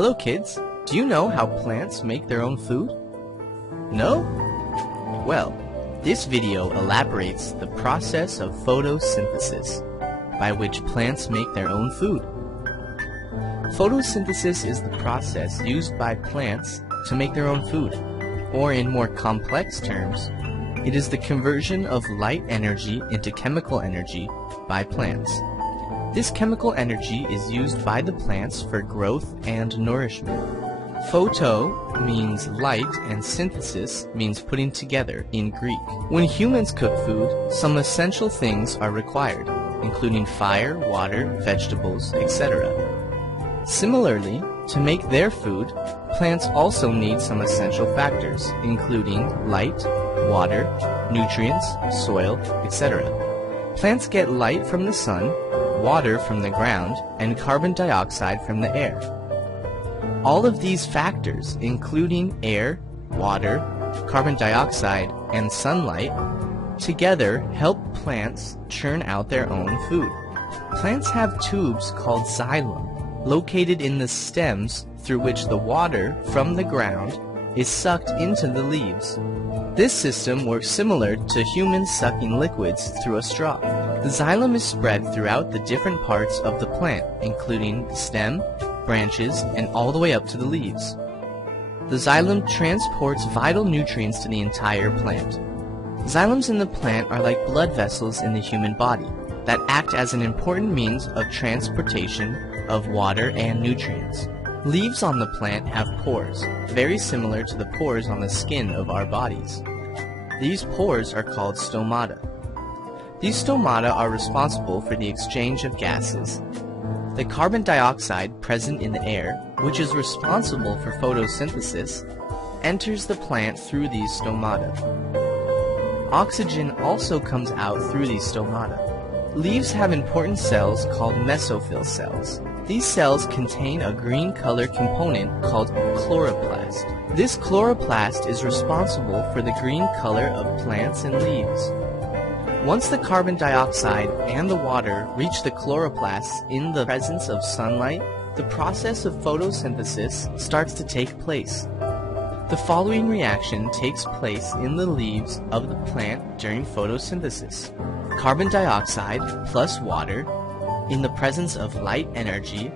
Hello kids, do you know how plants make their own food? No? Well, this video elaborates the process of photosynthesis, by which plants make their own food. Photosynthesis is the process used by plants to make their own food, or in more complex terms, it is the conversion of light energy into chemical energy by plants. This chemical energy is used by the plants for growth and nourishment. Photo means light and synthesis means putting together in Greek. When humans cook food, some essential things are required, including fire, water, vegetables, etc. Similarly, to make their food, plants also need some essential factors, including light, water, nutrients, soil, etc. Plants get light from the sun, water from the ground, and carbon dioxide from the air. All of these factors, including air, water, carbon dioxide, and sunlight, together help plants churn out their own food. Plants have tubes called xylem, located in the stems through which the water from the ground is sucked into the leaves. This system works similar to humans sucking liquids through a straw. The xylem is spread throughout the different parts of the plant, including the stem, branches, and all the way up to the leaves. The xylem transports vital nutrients to the entire plant. Xylems in the plant are like blood vessels in the human body that act as an important means of transportation of water and nutrients. Leaves on the plant have pores, very similar to the pores on the skin of our bodies. These pores are called stomata. These stomata are responsible for the exchange of gases. The carbon dioxide present in the air, which is responsible for photosynthesis, enters the plant through these stomata. Oxygen also comes out through these stomata. Leaves have important cells called mesophyll cells. These cells contain a green color component called chloroplast. This chloroplast is responsible for the green color of plants and leaves. Once the carbon dioxide and the water reach the chloroplasts in the presence of sunlight, the process of photosynthesis starts to take place. The following reaction takes place in the leaves of the plant during photosynthesis. Carbon dioxide plus water in the presence of light energy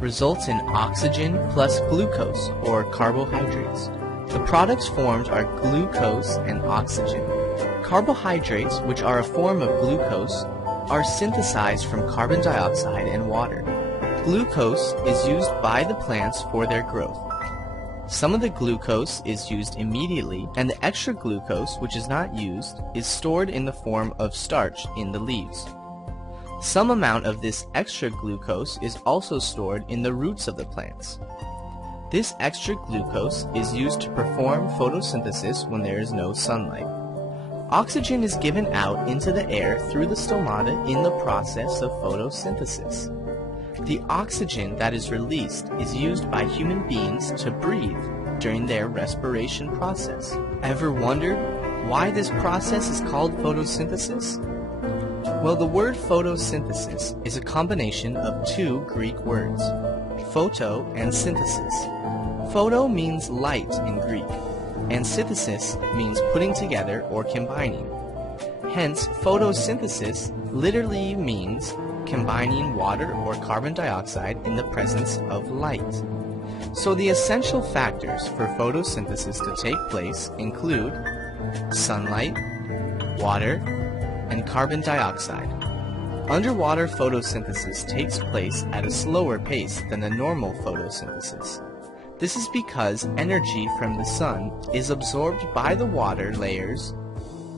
results in oxygen plus glucose or carbohydrates. The products formed are glucose and oxygen. Carbohydrates, which are a form of glucose, are synthesized from carbon dioxide and water. Glucose is used by the plants for their growth. Some of the glucose is used immediately, and the extra glucose, which is not used, is stored in the form of starch in the leaves. Some amount of this extra glucose is also stored in the roots of the plants. This extra glucose is used to perform photosynthesis when there is no sunlight. Oxygen is given out into the air through the stomata in the process of photosynthesis. The oxygen that is released is used by human beings to breathe during their respiration process. Ever wondered why this process is called photosynthesis? Well, the word photosynthesis is a combination of two Greek words, photo and synthesis. Photo means light in Greek, and synthesis means putting together or combining. Hence, photosynthesis literally means combining water or carbon dioxide in the presence of light. So the essential factors for photosynthesis to take place include sunlight, water, and carbon dioxide. Underwater photosynthesis takes place at a slower pace than the normal photosynthesis. This is because energy from the sun is absorbed by the water layers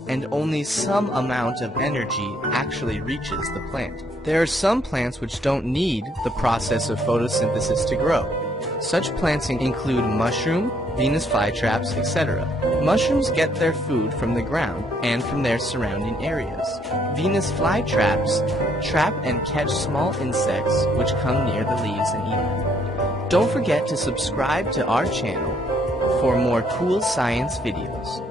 and only some amount of energy actually reaches the plant. There are some plants which don't need the process of photosynthesis to grow. Such plants include mushroom, Venus flytraps, etc. Mushrooms get their food from the ground and from their surrounding areas. Venus flytraps trap and catch small insects which come near the leaves and eat them. Don't forget to subscribe to our channel for more cool science videos.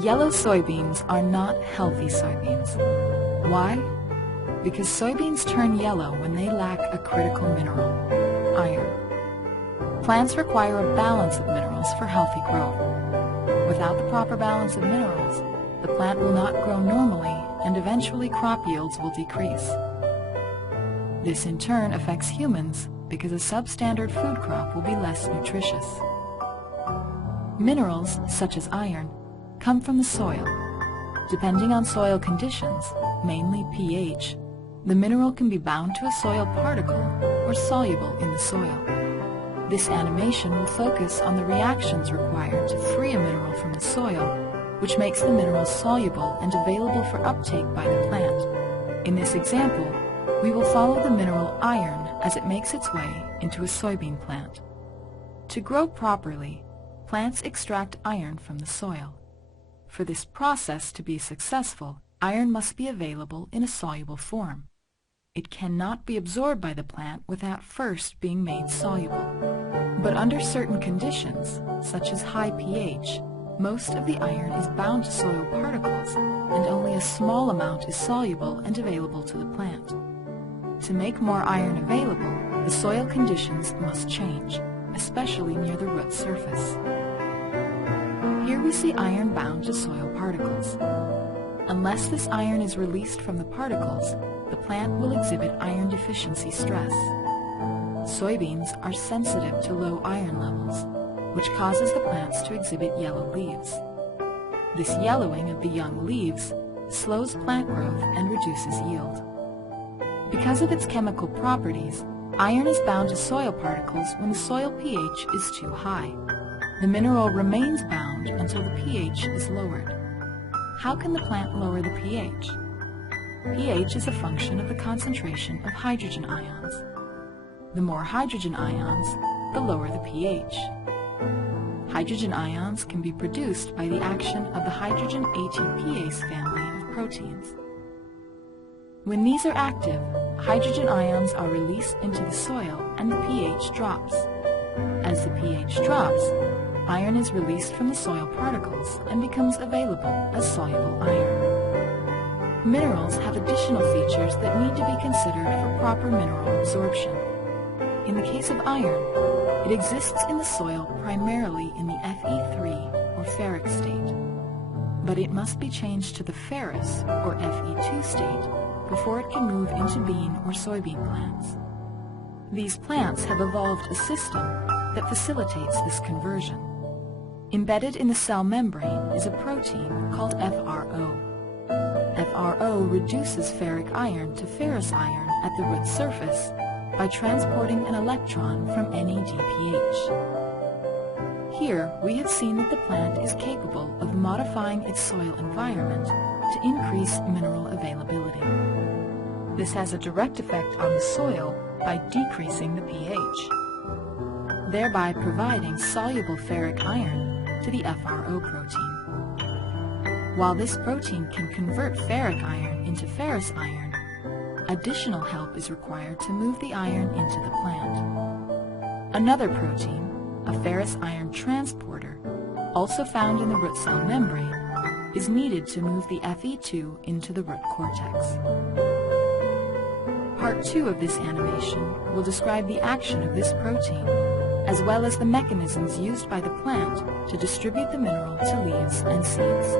Yellow soybeans are not healthy soybeans. Why? Because soybeans turn yellow when they lack a critical mineral, iron. Plants require a balance of minerals for healthy growth. Without the proper balance of minerals, the plant will not grow normally and eventually crop yields will decrease. This in turn affects humans because a substandard food crop will be less nutritious. Minerals, such as iron, come from the soil. Depending on soil conditions, mainly pH, the mineral can be bound to a soil particle or soluble in the soil. This animation will focus on the reactions required to free a mineral from the soil, which makes the mineral soluble and available for uptake by the plant. In this example, we will follow the mineral iron as it makes its way into a soybean plant. To grow properly, plants extract iron from the soil. For this process to be successful, iron must be available in a soluble form. It cannot be absorbed by the plant without first being made soluble. But under certain conditions, such as high pH, most of the iron is bound to soil particles, and only a small amount is soluble and available to the plant. To make more iron available, the soil conditions must change, especially near the root surface. Here we see iron bound to soil particles. Unless this iron is released from the particles, the plant will exhibit iron deficiency stress. Soybeans are sensitive to low iron levels, which causes the plants to exhibit yellow leaves. This yellowing of the young leaves slows plant growth and reduces yield. Because of its chemical properties, iron is bound to soil particles when the soil pH is too high. The mineral remains bound until the pH is lowered. How can the plant lower the pH? pH is a function of the concentration of hydrogen ions. The more hydrogen ions, the lower the pH. Hydrogen ions can be produced by the action of the hydrogen ATPase family of proteins. When these are active, hydrogen ions are released into the soil and the pH drops. As the pH drops, iron is released from the soil particles and becomes available as soluble iron. Minerals have additional features that need to be considered for proper mineral absorption. In the case of iron, it exists in the soil primarily in the Fe3 or ferric state, but it must be changed to the ferrous or Fe2 state before it can move into bean or soybean plants. These plants have evolved a system that facilitates this conversion. Embedded in the cell membrane is a protein called FRO. FRO reduces ferric iron to ferrous iron at the root surface by transporting an electron from NADPH. Here, we have seen that the plant is capable of modifying its soil environment to increase mineral availability. This has a direct effect on the soil by decreasing the pH, thereby providing soluble ferric iron to the FRO protein. While this protein can convert ferric iron into ferrous iron, additional help is required to move the iron into the plant. Another protein, a ferrous iron transporter, also found in the root cell membrane, is needed to move the Fe2 into the root cortex. Part 2 of this animation will describe the action of this protein, as well as the mechanisms used by the plant to distribute the mineral to leaves and seeds.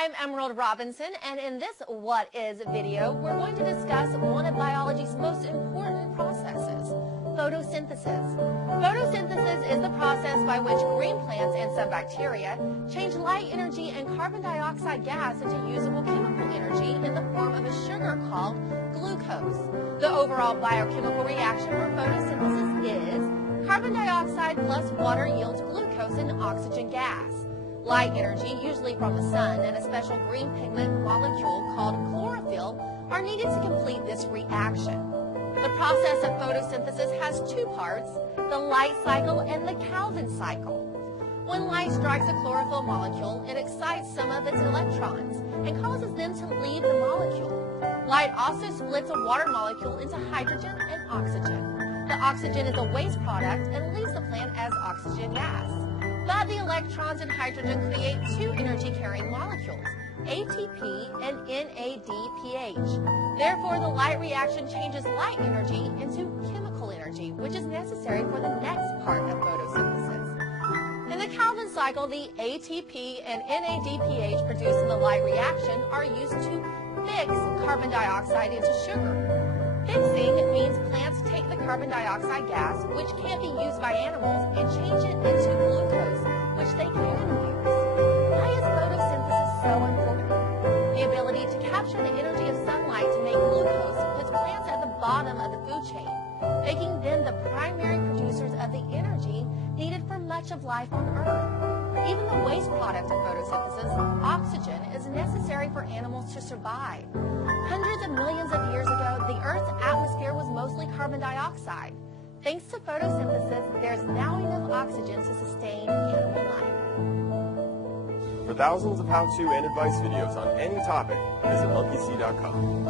I'm Emerald Robinson, and in this What Is video, we're going to discuss one of biology's most important processes, photosynthesis. Photosynthesis is the process by which green plants and some bacteria change light energy and carbon dioxide gas into usable chemical energy in the form of a sugar called glucose. The overall biochemical reaction for photosynthesis is carbon dioxide plus water yields glucose and oxygen gas. Light energy, usually from the sun, and a special green pigment molecule called chlorophyll are needed to complete this reaction. The process of photosynthesis has two parts, the light cycle and the Calvin cycle. When light strikes a chlorophyll molecule, it excites some of its electrons and causes them to leave the molecule. Light also splits a water molecule into hydrogen and oxygen. The oxygen is a waste product and leaves the plant as oxygen gas. But the electrons and hydrogen create two energy-carrying molecules, ATP and NADPH. Therefore, the light reaction changes light energy into chemical energy, which is necessary for the next part of photosynthesis. In the Calvin cycle, the ATP and NADPH produced in the light reaction are used to fix carbon dioxide into sugar. Fixing means plants take the carbon dioxide gas, which can't be used by animals, and change it into glucose, which they can use. Why is photosynthesis so important? The ability to capture the energy of sunlight to make glucose puts plants at the bottom of the food chain, making them the primary producers of the energy needed for much of life on Earth. Even the waste product of photosynthesis, oxygen, is necessary for animals to survive. Hundreds of millions of years ago, the Earth's atmosphere was mostly carbon dioxide. Thanks to photosynthesis, there's now enough oxygen to sustain animal life. For thousands of how-to and advice videos on any topic, visit LuckySea.com.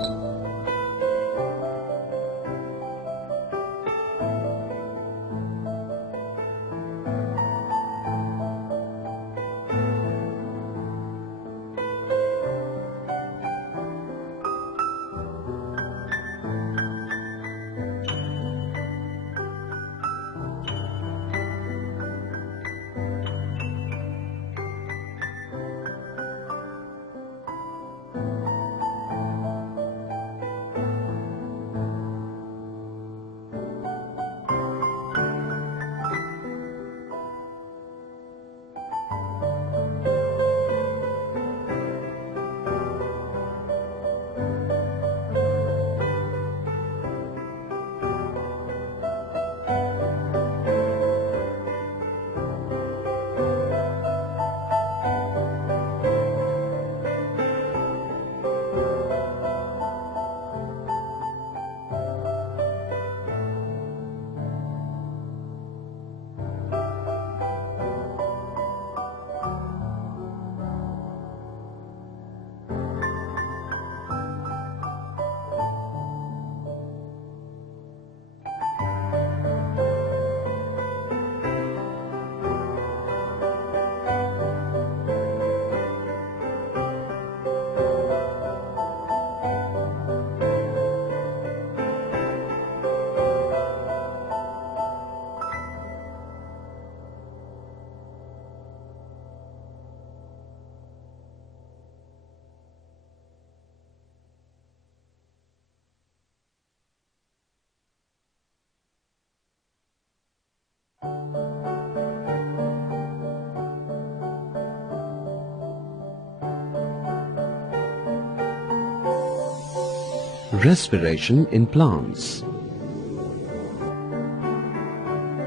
Respiration in plants.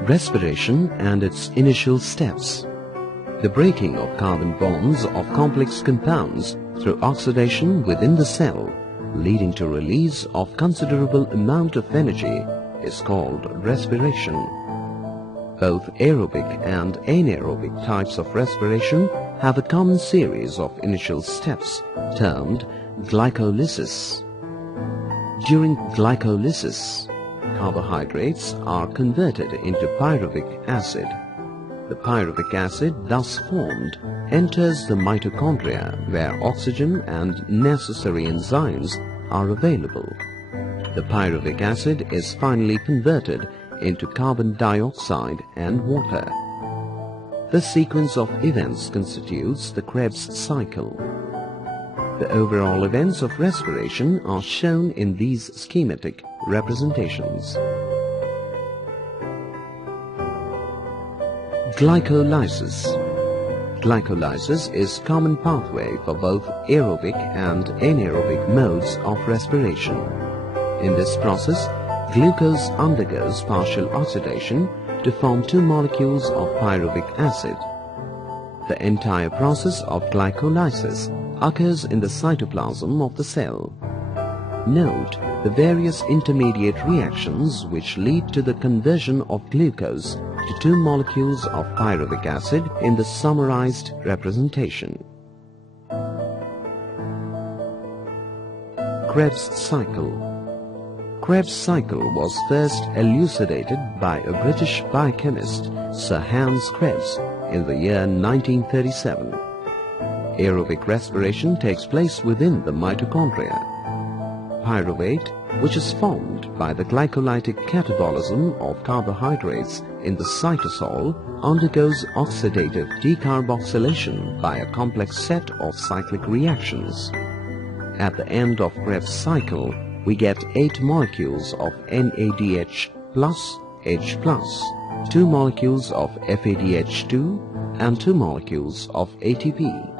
Respiration and its initial steps. The breaking of carbon bonds of complex compounds through oxidation within the cell, leading to release of considerable amount of energy, is called respiration. Both aerobic and anaerobic types of respiration have a common series of initial steps termed glycolysis. During glycolysis, carbohydrates are converted into pyruvic acid. The pyruvic acid thus formed enters the mitochondria where oxygen and necessary enzymes are available. The pyruvic acid is finally converted into carbon dioxide and water. This sequence of events constitutes the Krebs cycle. The overall events of respiration are shown in these schematic representations. Glycolysis. Glycolysis is a common pathway for both aerobic and anaerobic modes of respiration. In this process, glucose undergoes partial oxidation to form two molecules of pyruvic acid. The entire process of glycolysis occurs in the cytoplasm of the cell. Note the various intermediate reactions which lead to the conversion of glucose to two molecules of pyruvic acid in the summarized representation. Krebs cycle. Krebs cycle was first elucidated by a British biochemist, Sir Hans Krebs, in the year 1937. Aerobic respiration takes place within the mitochondria. Pyruvate, which is formed by the glycolytic catabolism of carbohydrates in the cytosol, undergoes oxidative decarboxylation by a complex set of cyclic reactions. At the end of Krebs cycle, we get 8 molecules of NADH plus H plus, 2 molecules of FADH2 and 2 molecules of ATP.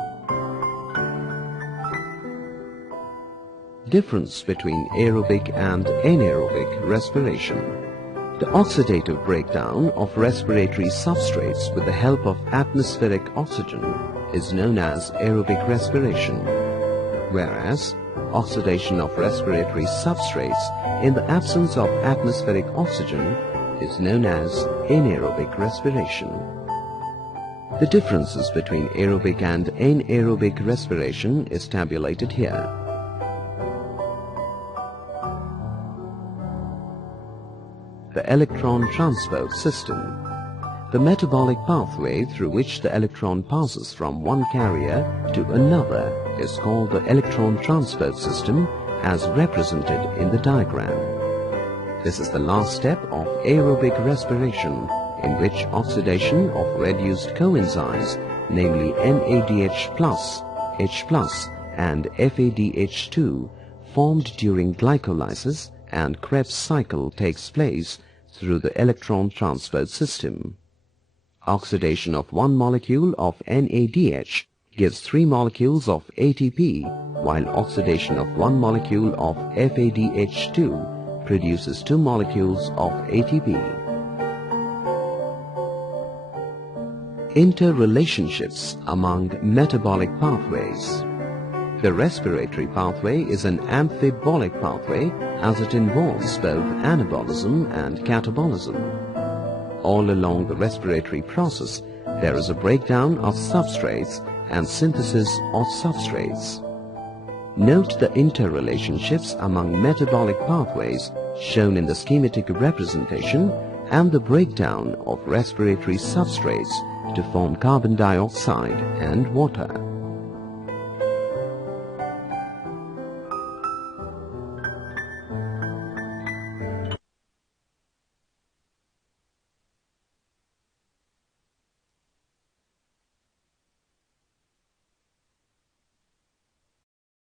Difference between aerobic and anaerobic respiration. The oxidative breakdown of respiratory substrates with the help of atmospheric oxygen is known as aerobic respiration, whereas oxidation of respiratory substrates in the absence of atmospheric oxygen is known as anaerobic respiration. The differences between aerobic and anaerobic respiration is tabulated here. The electron transport system. The metabolic pathway through which the electron passes from one carrier to another is called the electron transport system as represented in the diagram. This is the last step of aerobic respiration, in which oxidation of reduced coenzymes, namely NADH+, H+, and FADH2, formed during glycolysis and Krebs cycle takes place through the electron transport system. Oxidation of one molecule of NADH gives 3 molecules of ATP, while oxidation of one molecule of FADH2 produces 2 molecules of ATP. Interrelationships among metabolic pathways. The respiratory pathway is an amphibolic pathway as it involves both anabolism and catabolism. All along the respiratory process, there is a breakdown of substrates and synthesis of substrates. Note the interrelationships among metabolic pathways shown in the schematic representation and the breakdown of respiratory substrates to form carbon dioxide and water.